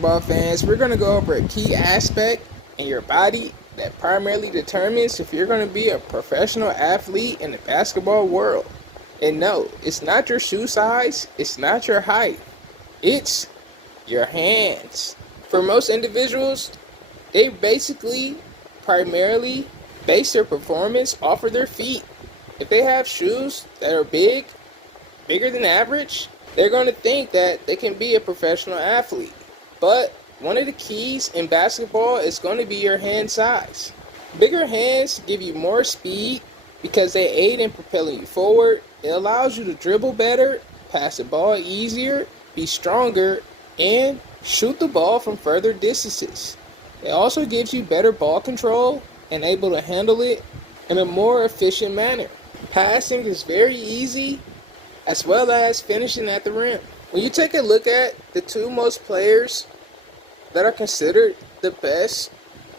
Basketball fans, we're going to go over a key aspect in your body that primarily determines if you're going to be a professional athlete in the basketball world. And no, it's not your shoe size, it's not your height, it's your hands. For most individuals, they basically primarily base their performance off of their feet. If they have shoes that are bigger than average, they're going to think that they can be a professional athlete. But one of the keys in basketball is going to be your hand size. Bigger hands give you more speed because they aid in propelling you forward. It allows you to dribble better, pass the ball easier, be stronger, and shoot the ball from further distances. It also gives you better ball control and able to handle it in a more efficient manner. Passing is very easy, as well as finishing at the rim. When you take a look at the two most players that are considered the best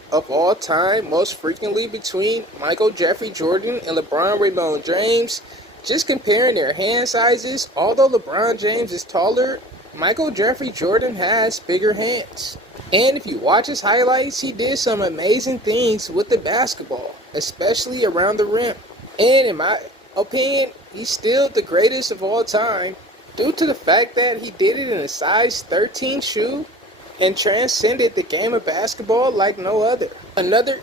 of all time, most frequently between Michael Jeffrey Jordan and LeBron Raymond James, just comparing their hand sizes, although LeBron James is taller, Michael Jeffrey Jordan has bigger hands. And if you watch his highlights, he did some amazing things with the basketball, especially around the rim. And in my opinion, he's still the greatest of all time due to the fact that he did it in a size 13 shoe and transcended the game of basketball like no other. Another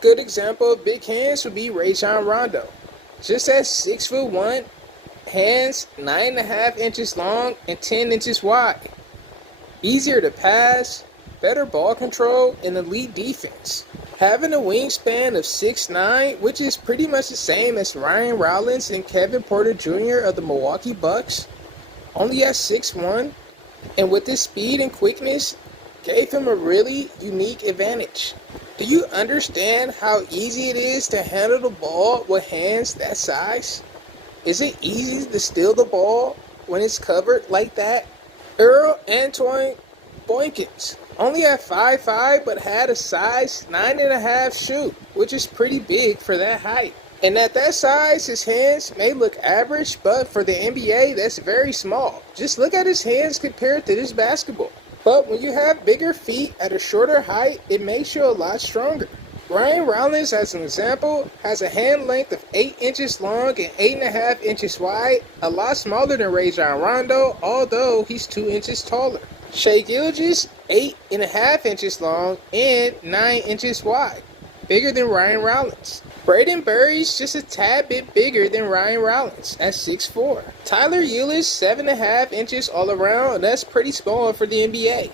good example of big hands would be Rajon Rondo. Just at 6'1", hands 9.5 inches long and 10 inches wide. Easier to pass, better ball control, and elite defense. Having a wingspan of 6'9", which is pretty much the same as Ryan Rollins and Kevin Porter Jr. of the Milwaukee Bucks, only at 6'1", and with his speed and quickness, gave him a really unique advantage. Do you understand how easy it is to handle the ball with hands that size? Is it easy to steal the ball when it's covered like that? Earl Antoine Boykins, only at 5'5", but had a size 9.5 shoe, which is pretty big for that height. And at that size, his hands may look average, but for the NBA, that's very small. Just look at his hands compared to this basketball. But when you have bigger feet at a shorter height, it makes you a lot stronger. Ryan Rollins, as an example, has a hand length of 8 inches long and 8.5 inches wide, a lot smaller than Rajon Rondo, although he's 2 inches taller. Shai Gilgeous, 8.5 inches long and 9 inches wide, bigger than Ryan Rollins. Braden Burry's just a tad bit bigger than Ryan Rollins at 6'4". Tyler Ulis, 7.5 inches all around, and that's pretty small for the NBA.